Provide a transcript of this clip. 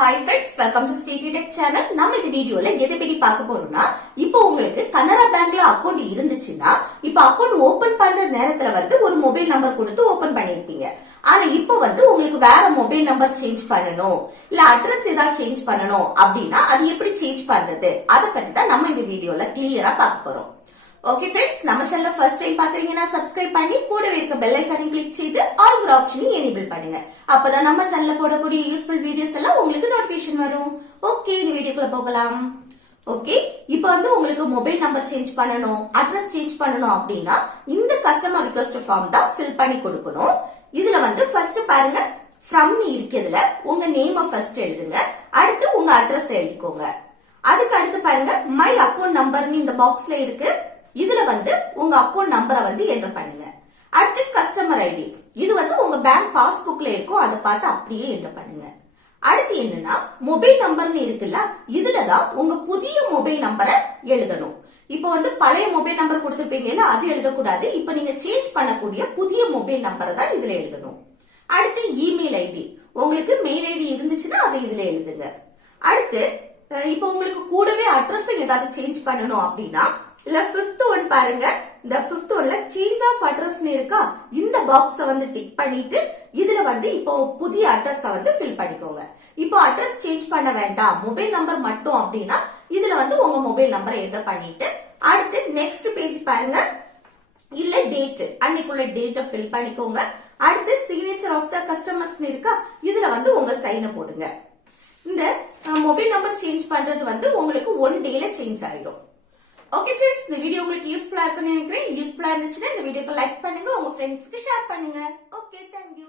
Hi friends, welcome to Stevie Tech channel. நம்ம இந்த வீடியோல எதை பத்தி பார்க்க போறோம்னா, இப்போ உங்களுக்கு கனரா பேங்க்ல அக்கவுண்ட் இருந்துச்சுன்னா, இப்போ அக்கவுண்ட் ஓபன் பண்ற நேரத்துல ஒரு மொபைல் நம்பர் கொடுத்து ஓபன் பண்ணிருப்பீங்க. ஆனா இப்போ உங்களுக்கு வேற மொபைல் நம்பர் சேஞ்ச் பண்ணணும், இல்ல அட்ரஸ் ஏதாவது சேஞ்ச் பண்ணணும் அப்படின்னா அது எப்படி சேஞ்ச் பண்றது, அதை பத்தி தான் நம்ம இந்த வீடியோல கிளியரா பார்க்க போறோம். ஓகே फ्रेंड्स, நம்ம சேனலை ஃபர்ஸ்ட் டைம் பாக்குறீங்கன்னா சப்ஸ்கிரைப் பண்ணி கூடவே இருக்க பெல் ஐகானை கிளிக் செய்து ஆல் ஆப்ஷனை எனேபிள் பண்ணுங்க. அப்பதான் நம்ம சேனல்ல போடக்கூடிய யூஸ்ஃபுல் வீடியோஸ் எல்லாம் உங்களுக்கு நோட்டிபிகேஷன் வரும். ஓகே, இந்த வீடியோக்குள்ள போகலாம். ஓகே, இப்போ உங்களுக்கு மொபைல் நம்பர் சேஞ்ச் பண்ணணும், அட்ரஸ் சேஞ்ச் பண்ணணும் அப்படின்னா இந்த கஸ்டமர் ரிக்வெஸ்ட் ஃபார்ம் தான் ஃபில் பண்ணி கொடுக்கணும். இதுல ஃபர்ஸ்ட் பாருங்க, ஃப்ரம் இருக்கிறதுல உங்க நேம் ஃபர்ஸ்ட் எழுதுங்க, அடுத்து உங்க அட்ரஸ் எழுதிக்கோங்க. அதுக்கு அடுத்து பாருங்க, மை அக்கவுண்ட் நம்பர்னு இந்த பாக்ஸ்ல இருக்கு. இதுல உங்க அக்கவுண்ட் நம்பரை என்டர் பண்ணுங்க. அடுத்து கஸ்டமர் ஐடி, இது உங்க பேங்க் பாஸ்புக்ல இருக்கும், அதை பார்த்து அப்படியே என்டர் பண்ணுங்க. அடுத்து என்னன்னா மொபைல் நம்பர்னு இருக்குல்ல, இதுலதான் உங்க புதிய மொபைல் நம்பரை எழுதணும். இப்போ பழைய மொபைல் நம்பர் கொடுத்திருப்பீங்கல்ல, அது எழுதக்கூடாது. இப்ப நீங்க சேஞ்ச் பண்ணக்கூடிய புதிய மொபைல் நம்பரை தான் இதுல எழுதணும். அடுத்து இமெயில் ஐடி, உங்களுக்கு மெயில் ஐடி இருந்துச்சுன்னா அதை இதுல எழுதுங்க. அடுத்து இப்போ உங்களுக்கு கூடவே அட்ரஸ் ஏதாவது சேஞ்ச் பண்ணணும் அப்படின்னா இல்ல 5th ஒன் பாருங்க, இந்த 5th ஒன்ல சேஞ்ச் ஆஃப் அட்ரஸ் இருக்கா, இந்த பாக்ஸ டிக் பண்ணிட்டு இதுல இப்போ புதிய அட்ரஸ் ஃபில் பண்ணிக்கோங்க. இப்போ அட்ரஸ் சேஞ்ச் பண்ண வேண்டாம், மொபைல் நம்பர் மட்டும் அப்படின்னா இதுல உங்க மொபைல் நம்பரை என்டர் பண்ணிட்டு அடுத்து நெக்ஸ்ட் பேஜ் பாருங்க, இல்ல டேட், அன்னைக்குள்ள டேட்டை ஃபில் பண்ணிக்கோங்க. அடுத்து சிக்னேச்சர் ஆஃப் த கஸ்டமர்ஸ் இருக்கா, இதுல உங்க சைனை போடுங்க. இந்த மொபைல் நம்பர் சேஞ்ச் பண்றது உங்களுக்கு 1 டேல சேஞ்ச் ஆயிடும். ஓகே फ्रेंड्स, இந்த வீடியோ உங்களுக்கு யூஸ்ஃபுல்லா இருக்குன்னு நினைக்கிறேன். யூஸ்ஃபுல்லா இருந்துச்சுன்னா இந்த வீடியோக்கு லைக் பண்ணுங்க, உங்க ஃப்ரெண்ட்ஸ்க்கு ஷேர் பண்ணுங்க. Okay, thank you.